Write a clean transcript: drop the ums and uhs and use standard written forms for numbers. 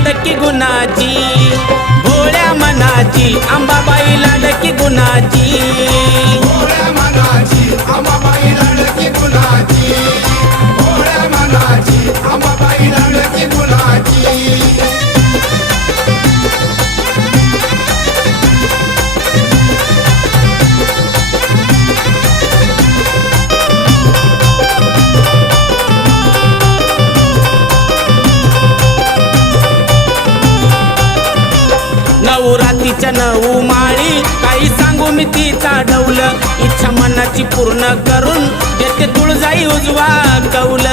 लाडकी गुणाची, भोळ्या मनाची अंबाबाई लाडकी गुणाची, भोळ्या मनाची अंबाबाई लाडकी गुणाची, भोळ्या मनाची अंबाबाई लाडकी गुणाची. नवरात्रीच्या 9 माळी काही सांगू मी तिचा डौल, इच्छा मनाची पूर्ण करून देते तुळजाई उजवा कौल.